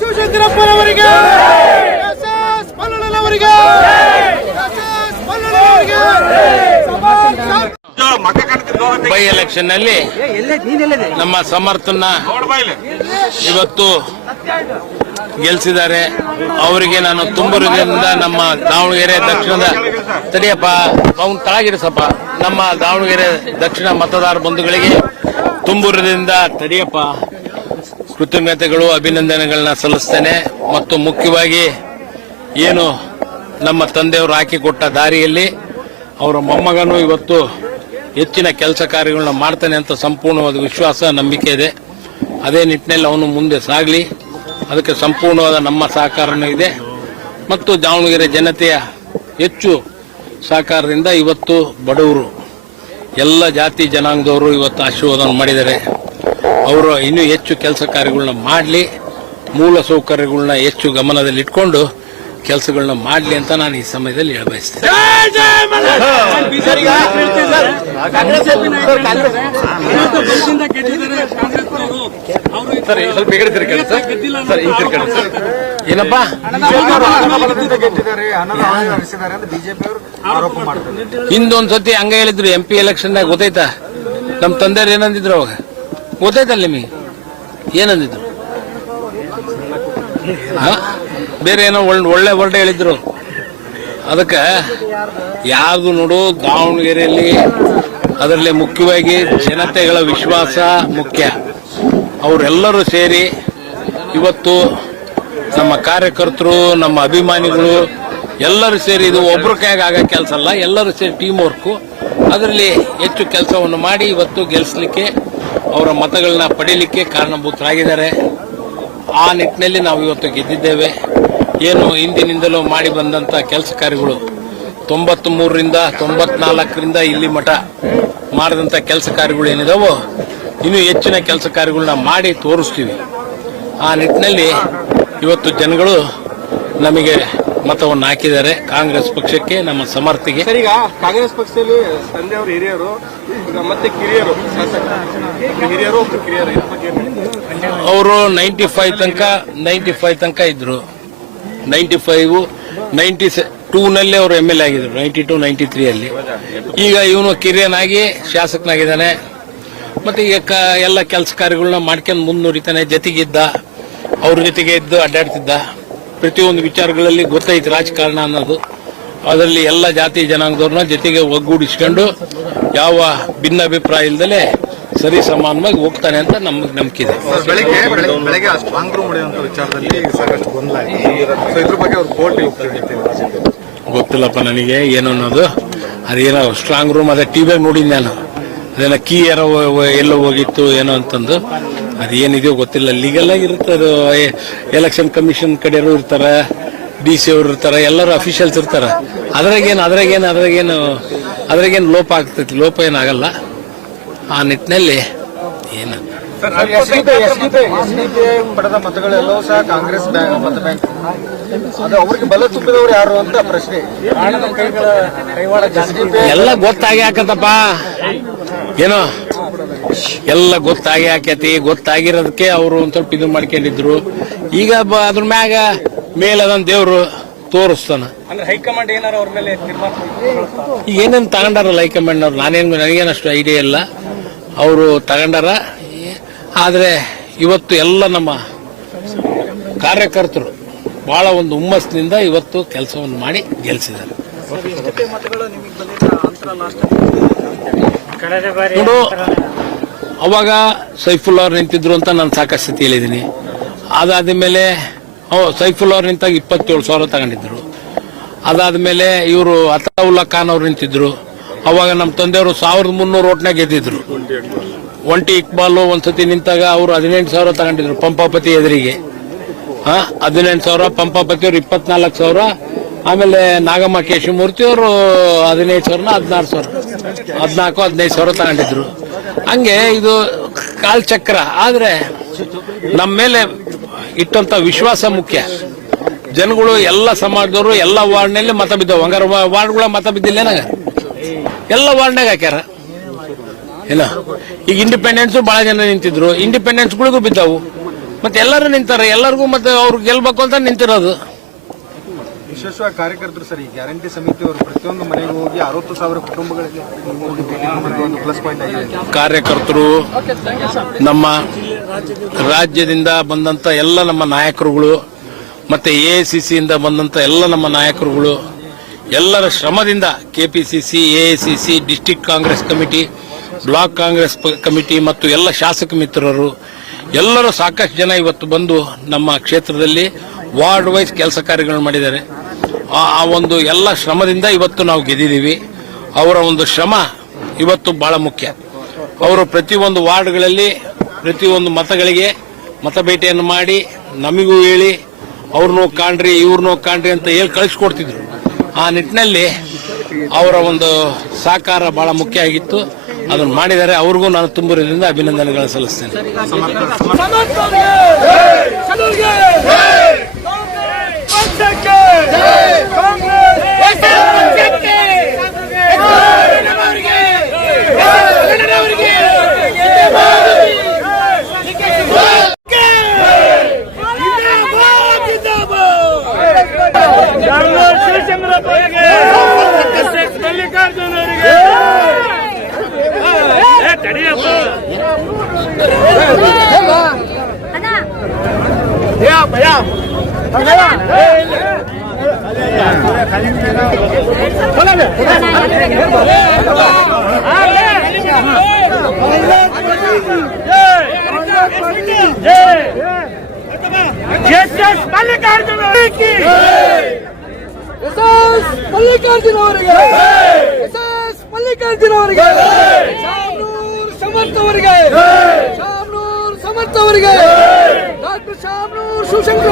ಶಿವಶಂಕರಪ್ಪನವರಿಗೆ by election ನಲ್ಲಿ ನಮ್ಮ ಸಮರ್ಥನ ಇವತ್ತು ಗೆಲ್ಸಿದ್ದಾರೆ. ಅವರಿಗೆ ನಾನು ತುಂಬುರದಿಂದ ನಮ್ಮ ದಾವಣಗೆರೆ ದಕ್ಷಿಣದ ತಡಿಯಪ್ಪ ಅವ್ನು ತಳಗಿರಿಸಪ್ಪ ನಮ್ಮ ದಾವಣಗೆರೆ ದಕ್ಷಿಣ ಮತದಾರ ಬಂಧುಗಳಿಗೆ ತುಂಬುರದಿಂದ ತಡಿಯಪ್ಪ ಕೃತಜ್ಞತೆಗಳು ಅಭಿನಂದನೆಗಳನ್ನ ಸಲ್ಲಿಸ್ತೇನೆ. ಮತ್ತು ಮುಖ್ಯವಾಗಿ ಏನು ನಮ್ಮ ತಂದೆಯವರು ಹಾಕಿಕೊಟ್ಟ ದಾರಿಯಲ್ಲಿ ಅವರ ಮೊಮ್ಮಗನು ಇವತ್ತು ಹೆಚ್ಚಿನ ಕೆಲಸ ಕಾರ್ಯಗಳನ್ನ ಮಾಡ್ತಾನೆ ಅಂತ ಸಂಪೂರ್ಣವಾದ ವಿಶ್ವಾಸ ನಂಬಿಕೆ ಇದೆ. ಅದೇ ನಿಟ್ಟಿನಲ್ಲಿ ಅವನು ಮುಂದೆ ಸಾಗಲಿ, ಅದಕ್ಕೆ ಸಂಪೂರ್ಣವಾದ ನಮ್ಮ ಸಹಕಾರನೂ ಇದೆ. ಮತ್ತು ದಾವಣಗೆರೆ ಜನತೆಯ ಹೆಚ್ಚು ಸಹಕಾರದಿಂದ ಇವತ್ತು ಬಡವರು ಎಲ್ಲ ಜಾತಿ ಜನಾಂಗದವರು ಇವತ್ತು ಆಶೀರ್ವಾದ ಮಾಡಿದ್ದಾರೆ. ಅವರು ಇನ್ನೂ ಹೆಚ್ಚು ಕೆಲಸ ಕಾರ್ಯಗಳನ್ನ ಮಾಡಲಿ, ಮೂಲ ಸೌಕರ್ಯಗಳನ್ನ ಹೆಚ್ಚು ಗಮನದಲ್ಲಿಟ್ಕೊಂಡು ಕೆಲಸಗಳನ್ನ ಮಾಡಲಿ ಅಂತ ನಾನು ಈ ಸಮಯದಲ್ಲಿ ಹೇಳಬಯಸ್ತೇನೆ. ಏನಪ್ಪಾ ಹಿಂದೊಂದ್ಸತಿ ಹಂಗ ಹೇಳಿದ್ರು MP ಎಲೆಕ್ಷನ್ದಾಗ. ಗೊತ್ತಾಯ್ತಾ ನಮ್ಮ ತಂದೆಯವ್ರು ಏನಂದಿದ್ರು ಅವಾಗ? ಗೊತ್ತಾಯ್ತಲ್ಲ ನಿಮಗೆ ಏನಂದಿದ್ರು? ಬೇರೆ ಏನೋ ಒಳ್ಳೆ ವರ್ಡ್ ಹೇಳಿದ್ರು. ಅದಕ್ಕೆ ಯಾವುದು ನೋಡು ದಾವಣಗೆರೆಯಲ್ಲಿ ಅದರಲ್ಲಿ ಮುಖ್ಯವಾಗಿ ಜನತೆಗಳ ವಿಶ್ವಾಸ ಮುಖ್ಯ. ಅವರೆಲ್ಲರೂ ಸೇರಿ ಇವತ್ತು ನಮ್ಮ ಕಾರ್ಯಕರ್ತರು, ನಮ್ಮ ಅಭಿಮಾನಿಗಳು ಎಲ್ಲರೂ ಸೇರಿ, ಇದು ಒಬ್ಬರ ಕೈಯಾಗ ಆಗೋ ಕೆಲಸ ಅಲ್ಲ, ಎಲ್ಲರೂ ಸೇರಿ ಟೀಮ್ ವರ್ಕು. ಅದರಲ್ಲಿ ಹೆಚ್ಚು ಕೆಲಸವನ್ನು ಮಾಡಿ ಇವತ್ತು ಗೆಲ್ಲಿಸಲಿಕ್ಕೆ, ಅವರ ಮತಗಳನ್ನ ಪಡೀಲಿಕ್ಕೆ ಕಾರಣಭೂತರಾಗಿದ್ದಾರೆ. ಆ ನಿಟ್ಟಿನಲ್ಲಿ ನಾವು ಇವತ್ತು ಗೆದ್ದಿದ್ದೇವೆ. ಏನು ಹಿಂದಿನಿಂದಲೂ ಮಾಡಿ ಬಂದಂತ ಕೆಲಸ ಕಾರ್ಯಗಳು 93ರಿಂದ 94ರಿಂದ ಇಲ್ಲಿ ಮಠ ಮಾಡಿದಂಥ ಕೆಲಸ ಕಾರ್ಯಗಳು ಏನಿದಾವೋ ಇನ್ನೂ ಹೆಚ್ಚಿನ ಕೆಲಸ ಕಾರ್ಯಗಳನ್ನ ಮಾಡಿ ತೋರಿಸ್ತೀವಿ. ಆ ನಿಟ್ಟಿನಲ್ಲಿ ಇವತ್ತು ಜನಗಳು ನಮಗೆ ಮತವನ್ನು ಹಾಕಿದ್ದಾರೆ ಕಾಂಗ್ರೆಸ್ ಪಕ್ಷಕ್ಕೆ, ನಮ್ಮ ಸಮರ್ಥಿಗೆ. ಈಗ ಕಾಂಗ್ರೆಸ್ ಪಕ್ಷದಲ್ಲಿ ತಂದೆಯವರು ಹಿರಿಯರು, ಮತ್ತೆ ಕಿರಿಯರು, ಹಿರಿಯರು ಕಿರಿಯರು ಅವರು 95 ತನಕ ಇದ್ರು. 95, 92 ನಲ್ಲಿ ಅವರು MLA ಆಗಿದ್ರು, 92, 93 ಅಲ್ಲಿ. ಈಗ ಇವನು ಕಿರಿಯನಾಗಿ ಶಾಸಕನಾಗಿದ್ದಾನೆ. ಮತ್ತೆ ಈಗ ಎಲ್ಲ ಕೆಲಸ ಕಾರ್ಯಗಳನ್ನ ಮಾಡ್ಕೊಂಡು ಮುಂದುವರಿತಾನೆ. ಜೊತೆಗಿದ್ದ, ಅವ್ರ ಜೊತೆಗೆ ಇದ್ದು ಅಡ್ಡಾಡ್ತಿದ್ದ. ಪ್ರತಿಯೊಂದು ವಿಚಾರಗಳಲ್ಲಿ ಗೊತ್ತೈತಿ ರಾಜಕಾರಣ ಅನ್ನೋದು. ಅದರಲ್ಲಿ ಎಲ್ಲ ಜಾತಿ ಜನಾಂಗದವ್ರನ್ನ ಜೊತೆಗೆ ಒಗ್ಗೂಡಿಸ್ಕೊಂಡು ಯಾವ ಭಿನ್ನಾಭಿಪ್ರಾಯ ಇಲ್ಲದಲೇ ಸರಿ ಸಮಾನವಾಗಿ ಹೋಗ್ತಾನೆ ಅಂತ ನಮಗೆ ನಂಬಿಕೆ ಇದೆ. ಬೆಳಗ್ಗೆ ಸ್ಟ್ರಾಂಗ್ ರೂಮ್ ಹೊಡೆಯುವಂತ ವಿಚಾರದಲ್ಲಿ ಸಾಕಷ್ಟು ಗೊಂದಲ ಆಗಿದೆ. ಇದ್ರ ಬಗ್ಗೆ ಅವ್ರು ಕೋರ್ಟ್ ಗೊತ್ತಿಲ್ಲಪ್ಪ ನನಗೆ ಏನು ಅನ್ನೋದು. ಅದೇನೋ ಸ್ಟ್ರಾಂಗ್ ರೂಮ್ ಅದೇ ಟಿವಿಯಾಗ ನೋಡಿದ್ ನಾನು. ಅದೇನೋ ಕೀ ಯಾರೋ ಎಲ್ಲೋ ಹೋಗಿತ್ತು ಏನೋ ಅಂತಂದು. ಅದೇನಿದೆಯೋ ಗೊತ್ತಿಲ್ಲ. ಲೀಗಲ್ ಆಗಿ ಇರುತ್ತೆ ಅದು. ಎಲೆಕ್ಷನ್ ಕಮಿಷನ್ ಕಡೆಯವರು ಇರ್ತಾರೆ, DC ಅವರು ಇರ್ತಾರೆ, ಎಲ್ಲರೂ ಅಫಿಷಿಯಲ್ಸ್ ಇರ್ತಾರೆ. ಅದ್ರಾಗೇನು ಲೋಪ ಆಗ್ತೈತಿ? ಲೋಪ ಏನಾಗಲ್ಲ. ಆ ನಿಟ್ಟಿನಲ್ಲಿ ಏನು ಪಡೆದ ಮತಗಳೆಲ್ಲವೂ ಸಹ ಕಾಂಗ್ರೆಸ್ ಮತ ಬ್ಯಾಂಕ್, ಅದು ಅವ್ರಿಗೆ ಬಲ ತುಂಬಿದವರು ಯಾರು ಅಂತ ಪ್ರಶ್ನೆ. ಎಲ್ಲ ಗೊತ್ತಾಗಿ ಹಾಕತ್ತಪ್ಪ, ಏನೋ ಎಲ್ಲ ಗೊತ್ತಾಗಿ ಹಾಕೈತಿ. ಗೊತ್ತಾಗಿರೋದಕ್ಕೆ ಅವರು ಒಂದ್ ಸ್ವಲ್ಪ ಇದು ಮಾಡ್ಕೊಂಡಿದ್ರು. ಈಗ ಅದ್ರ ಮ್ಯಾಗ ಮೇಲದನ್ ದೇವ್ರು ತೋರಿಸ್ತಾನ. ಹೈಕಮಾಂಡ್ ಏನಾರು ಅವ್ರ ಮೇಲೆ ಈಗ ಏನೇನು ತಗೊಂಡಾರಲ್ಲ ಹೈಕಮಾಂಡ್ ಅವ್ರು, ನನಗೇನಷ್ಟು ಐಡಿಯಾ ಇಲ್ಲ. ಅವರು ತಗೊಂಡಾರ. ಆದ್ರೆ ಇವತ್ತು ಎಲ್ಲ ನಮ್ಮ ಕಾರ್ಯಕರ್ತರು ಬಹಳ ಒಂದು ಹುಮ್ಮಸ್ಸಿನಿಂದ ಇವತ್ತು ಕೆಲಸವನ್ನು ಮಾಡಿ ಗೆಲ್ಲಿಸಿದ್ದಾರೆ. ನೋಡು, ಅವಾಗ ಸೈಫುಲ್ಲಾ ಅವ್ರು ನಿಂತಿದ್ರು ಅಂತ ನಾನು ಸಾಕಷ್ಟು ಸತಿ ಹೇಳಿದ್ದೀನಿ. ಅದಾದ್ಮೇಲೆ ಸೈಫುಲ್ಲಾ ಅವ್ರು ನಿಂತಾಗ 27,000 ತಗೊಂಡಿದ್ರು. ಅದಾದ್ಮೇಲೆ ಇವರು ಅತಾವುಲ್ಲಾ ಖಾನ್ ಅವ್ರು ನಿಂತಿದ್ರು. ಅವಾಗ ನಮ್ಮ ತಂದೆಯವರು 1300 ಓಟ್ನಾಗ ಗೆದ್ದಿದ್ರು. ಒಂಟಿ ಇಕ್ಬಾಲ್ ಒಂದ್ಸತಿ ನಿಂತಾಗ ಅವರು 18,000 ತಗೊಂಡಿದ್ರು ಪಂಪಾಪತಿ ಎದುರಿಗೆ. 18,000, ಪಂಪಾಪತಿಯವರು 24,000. ಆಮೇಲೆ ನಾಗಮ್ಮ ಕೇಶಮೂರ್ತಿ ಅವರು 15,000, 16,000, 15,000 ತಗೊಂಡಿದ್ರು. ಹಂಗೆ ಇದು ಕಾಲ್ಚಕ್ರ. ಆದ್ರೆ ನಮ್ಮ ಮೇಲೆ ಇಟ್ಟಂತ ವಿಶ್ವಾಸ ಮುಖ್ಯ. ಜನಗಳು ಎಲ್ಲ ಸಮಾಜದವರು ಎಲ್ಲ ವಾರ್ಡ್ನಲ್ಲಿ ಮತ ಬಿದ್ದವು. ಹಂಗಾರ ವಾರ್ಡ್ಗಳ ಮತ ಬಿದ್ದಿಲ್ಲ ಏನಾಗ? ಎಲ್ಲ ವಾರ್ಡ್ನಾಗ ಹಾಕ್ಯಾರ ಇಲ್ಲ. ಈಗ ಇಂಡಿಪೆಂಡೆನ್ಸ್ ಬಹಳ ಜನ ನಿಂತಿದ್ರು, ಇಂಡಿಪೆಂಡೆನ್ಸ್ಗಳಿಗೂ ಬಿದ್ದವು. ಮತ್ತೆ ಎಲ್ಲರೂ ನಿಂತಾರ, ಎಲ್ಲರಿಗೂ ಮತ್ತೆ ಅವ್ರು ಗೆಲ್ಬೇಕು ಅಂತ ನಿಂತಿರೋದು. ವಿಶೇಷವಾಗಿ ಕಾರ್ಯಕರ್ತರು ಸರ್, ಈ ಗ್ಯಾರಂಟಿ ಸಮಿತಿಯವರು ಪ್ರತಿಯೊಂದು ಮನೆಗೆ ಹೋಗಿ 60,000 ಕುಟುಂಬಗಳಿಗೆ ಒಂದು ಪ್ಲಸ್ ಪಾಯಿಂಟ್ ಆಗಿದೆ. ಕಾರ್ಯಕರ್ತರು, ನಮ್ಮ ರಾಜ್ಯದಿಂದ ಬಂದಂತ ಎಲ್ಲ ನಮ್ಮ ನಾಯಕರುಗಳು, ಮತ್ತೆ AICC ಇಂದ ಬಂದಂತ ಎಲ್ಲ ನಮ್ಮ ನಾಯಕರುಗಳು, ಎಲ್ಲರ ಶ್ರಮದಿಂದ KPCC, AICC, district Congress committee, block Congress committee ಮತ್ತು ಎಲ್ಲ ಶಾಸಕ ಮಿತ್ರರು ಎಲ್ಲರೂ ಸಾಕಷ್ಟು ಜನ ಇವತ್ತು ಬಂದು ನಮ್ಮ ಕ್ಷೇತ್ರದಲ್ಲಿ ವಾರ್ಡ್ ವೈಸ್ ಕೆಲಸ ಕಾರ್ಯಗಳನ್ನು ಮಾಡಿದ್ದಾರೆ. ಆ ಒಂದು ಎಲ್ಲ ಶ್ರಮದಿಂದ ಇವತ್ತು ನಾವು ಗೆದ್ದಿದ್ದೀವಿ. ಅವರ ಒಂದು ಶ್ರಮ ಇವತ್ತು ಬಹಳ ಮುಖ್ಯ. ಅವರು ಪ್ರತಿಯೊಂದು ವಾರ್ಡ್ಗಳಲ್ಲಿ ಪ್ರತಿಯೊಂದು ಮತಗಳಿಗೆ ಮತಬೇಟೆಯನ್ನು ಮಾಡಿ ನಮಗೂ ಹೇಳಿ ಅವ್ರನ್ನೂ ಕಾಣ್ರಿ ಇವ್ರನ್ನೂ ಕಾಣ್ರಿ ಅಂತ ಹೇಳಿ ಕಳಿಸ್ಕೊಡ್ತಿದ್ರು. ಆ ನಿಟ್ಟಿನಲ್ಲಿ ಅವರ ಒಂದು ಸಹಕಾರ ಬಹಳ ಮುಖ್ಯ ಆಗಿತ್ತು. ಅದನ್ನು ಮಾಡಿದ್ದಾರೆ. ಅವ್ರಿಗೂ ನಾನು ತುಂಬುವುದರಿಂದ ಅಭಿನಂದನೆಗಳನ್ನು ಸಲ್ಲಿಸ್ತೇನೆ. ಮಲ್ಲಿಕಾರ್ಜುನ ಅವರಿಗೆ ಸಮರ್ಥವರಿಗೆ ಡಾಕ್ಟರ್ ಶಾಮನೂರ್ ಶಿವಶಂಕರ